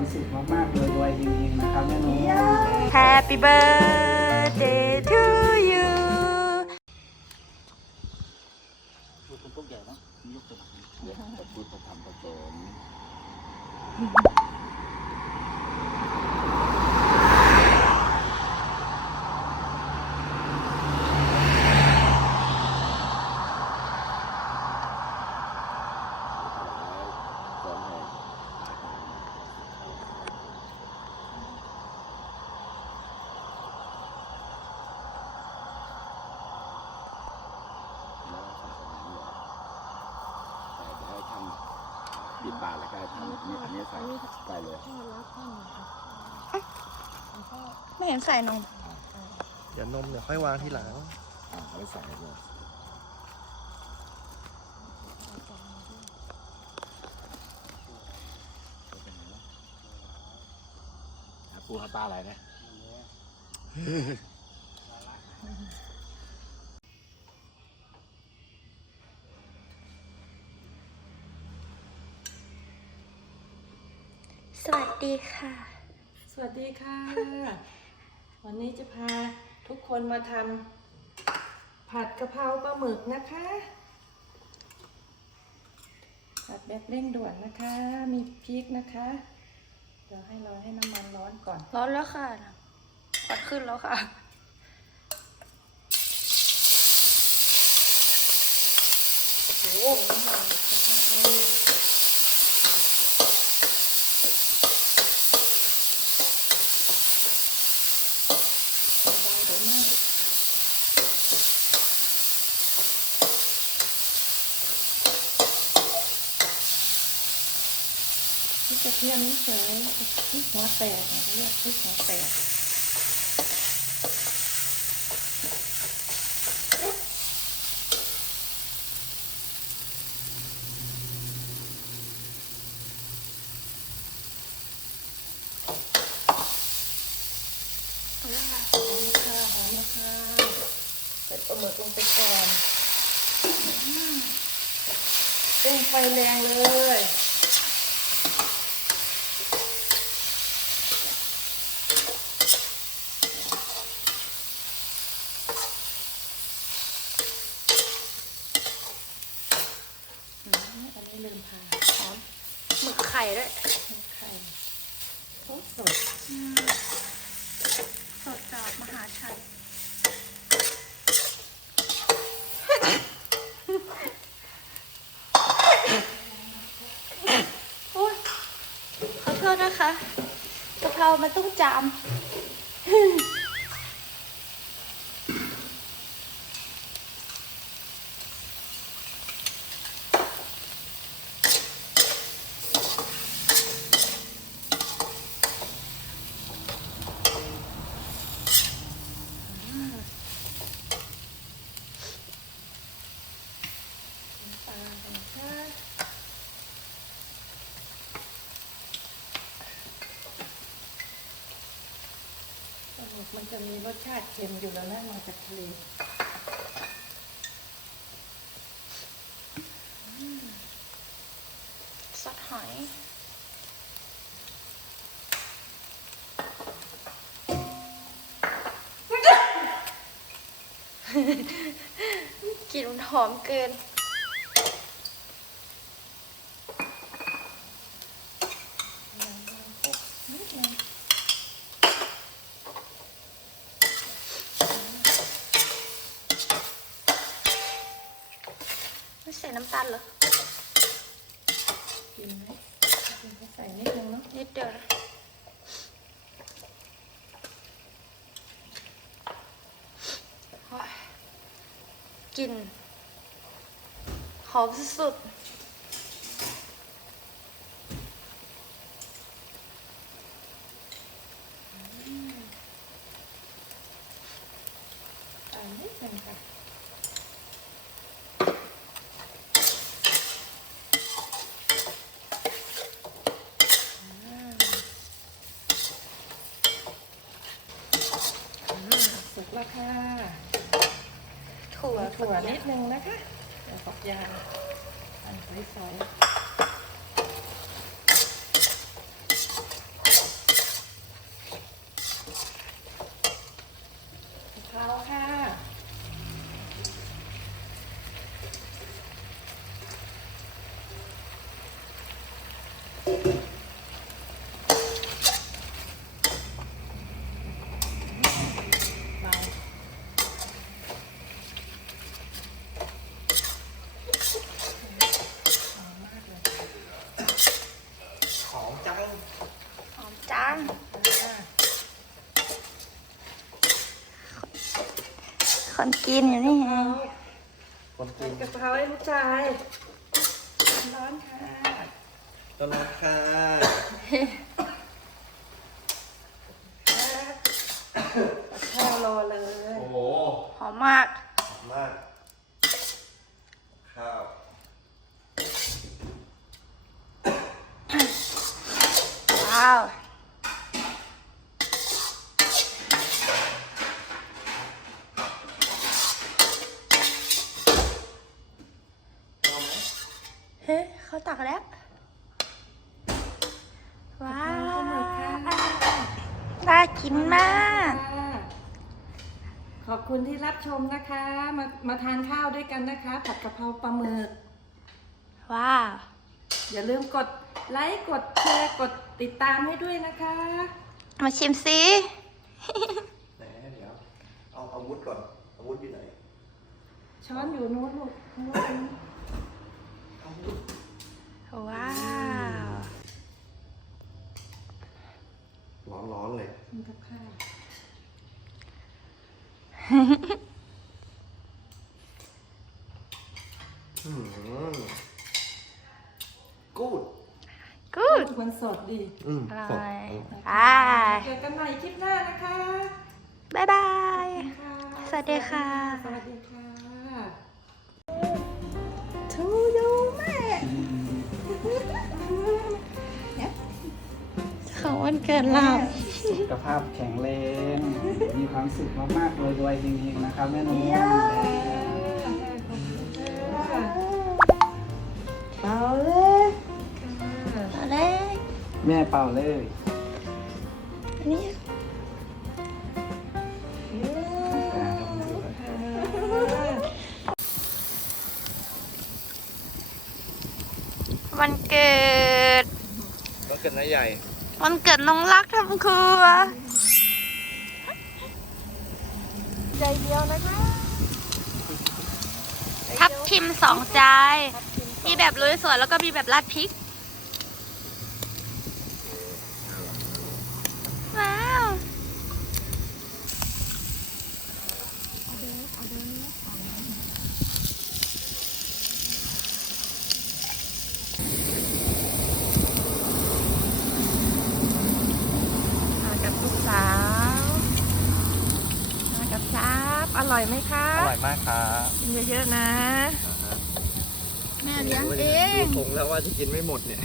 ความสุขมากๆรวยๆจริงๆนะครับแม่นุ้ Happy birthday to you พูดเป็นพวกใหญ่เนาะยกตัวเดี๋ยวจะพูดจะทำประเสริม ปิดปากแล้วก็ทำนี่อันนี้ใส่ไปเลยไม่เห็นใส่นม เดี๋ยวนมเดี๋ยวค่อยวางทีหลังอ่าเอาไปใส่เลยหาปูหาปลาอะไรนะ วัสดีค่ะ สวัสดีค่ะ วันนี้จะพาทุกคนมาทำผัดกะเพราปลาหมึกนะคะ ผัดแบบเร่งด่วนนะคะ มีพริกนะคะ เดี๋ยวให้เราให้น้ำมันร้อนก่อน ร้อนแล้วค่ะควันขึ้นแล้วค่ะโอ้โหน้ำมันนะคะ เบาๆเดี๋ยวไหม้พริ กระเทียมนี่เฉยพริกหัวแตกนะเรียกพริกหัวแตกหอมนะหอมนะคะใส่ปลาหมึกลงไปก่อนเร่งไฟแรงเลย อืม อันนี้ลืมพาหอมหมึกไข่ด้วยไข่โอ้สดสดจากมหาชัยโอ๊ยขอโทษนะคะกะเพรามันต้องจาม ปลากันนะคะปลาหมึกมัน จะมีรสชาติเค็มอยู่แล้วนะมาจากทะเลซอสหอยกลิ่นมันหอมเกิน นิดนึง ไม่ใส่น้ำตาลเหรอกินไหมกินก็ใส่นิดนึงเนาะนิดเดียวนะโอ้ยกลิ่นหอมสุดตามนิดนึงค่ะ สุกแล้ว ค่ะๆถั่วถั่วฝักนิยาดนึงนะคะเดี๋ยวฝักยาวอันใสๆ เบาหอมมากเลย หอมจัง หอมจัง อ่า คนกินอยู่นี่เองคนกินกะเพราให้ลูกชายร้อนค่ะต้นรักค่ะข้าวรอเลย โอ้โหหอมมากหอมมาก ข้าว ว้าว เอาไหม เฮ้ยเขาตักแล้ว ว้าว น่ากินมากค่ะขอบคุณที่รับชมนะคะ มามาทานข้าวด้วยกันนะคะ ผัดกะเพราปลาหมึก ว้าว อย่าลืมกดไลค์กดแชร์กดติดตามให้ด้วยนะคะ มาชิมสิไหนเดี๋ยวเอาอาวุธก่อนอาวุธอยู่ไหนช้อนอยู่นู้นลูกนู้นอาวุธว้าว ร้ อนๆเลยกินกับข้าวอืมกูด กูดมันสดดีอืมอร่สดอยอืมบายเจอกันใหม่คลิปหน้านะคะบายบายค่ะสวัสดีค่ะ สวัสดีค่ะทูยูแม่ของวันเกิดเรา สุขภาพแข็งแรง มีความสุขมากๆรวยๆจริงๆนะครับแม่นุ่มเป่าเลยค่ะเอาเลยแม่เป่าเลยอันนี้อ่าขอบคุณครับวันเกิดก็เกิดน้าใหญ่ วันเกิดน้องรักทำครัว ใจเดียวนะคะทับทิมสองใจายมีแบบลุยสวนแล้วก็มีแบบราดพริก ว้าว มากับลูกสาวมากับซับอร่อยไหมคะ อ ร่อยมากครับกินเยอะๆนะ แม่เลี้ยงเอดูงทรงแล้วว่าจะกินไม่หมดเนี่ย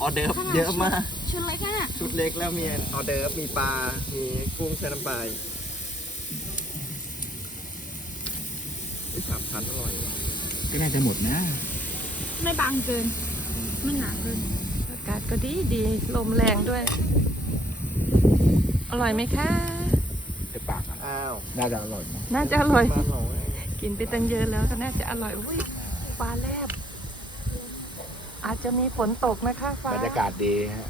ออเดิร์ฟเยอะมาก ชุดอะไรกันอะชุดเล็กแล้วมีออเดิร์ฟมีปลา มีกุ้งแช่น้ำปลาที่สามชั้นอร่อยก็น่าจะหมดนะ ไม่บางเกิน ไม่หนาเกิน อากาศก็ดีดี ลมแรงด้วย อร่อยไหมคะในปาก อะอ้าวน่าจะอร่อยนะน่าจะอร่อยมาหน่อยกินไปตั้งเยอะแล้วก็น่าจะอร่อยอุ้ยฟ้าแลบ อาจจะมีฝนตกนะคะฟ้าบรรยากาศดีฮะ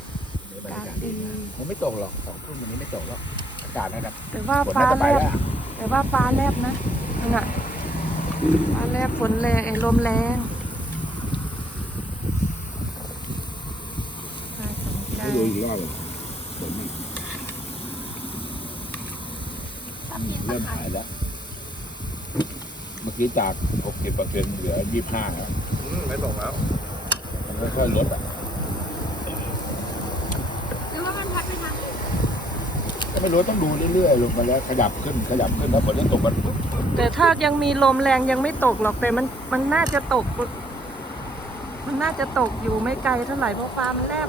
บรรยากาศอากาศดีดีผมไม่ตกหรอกสองทุ่มวันนี้ไม่ตกหรอกอากาศนั่นนะแต่ว่าฝนฟ้าน่าจะแลไปบแล้วแต่ว่าฟ้าแลบนะนั่นน่ะฟ้าแลบฝนแรงไอ้ลมแรงน่าสนใจ ไม่ดูอีกรอบเลยฝนนี่ เริ่มหายแล้ว เมื่อกี้จาก60เปอร์เซ็นต์เหลือ25แล้วอืมไม่บอกแล้ว มันค่อยๆลดอะหรือว่ามันพัดไปทางก็ไม่รู้ต้องดูเรื่อยๆลงมาแล้วขยับขึ้นขยับขึ้นแล้วฝนจะตกกันปุ๊บแต่ถ้ายังมีลมแรงยังไม่ตกหรอกแต่มันมันน่าจะตก มันน่าจะตกอยู่ไม่ไกลเท่าไหร่เพราะฟ้ามันแลบ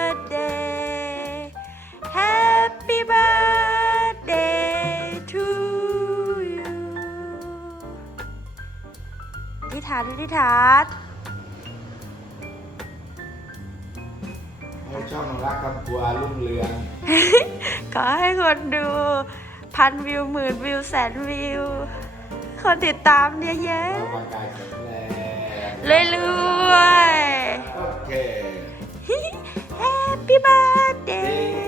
ฐานอธิษฐานให้ช่องรักครอบครัวรุ่งเรือง ขอให้คนดูพันวิวหมื่นวิวแสนวิว คนติดตามเยอะร่างกายแข็งแรงๆเรื่อยโอเค ๆ Happy birthday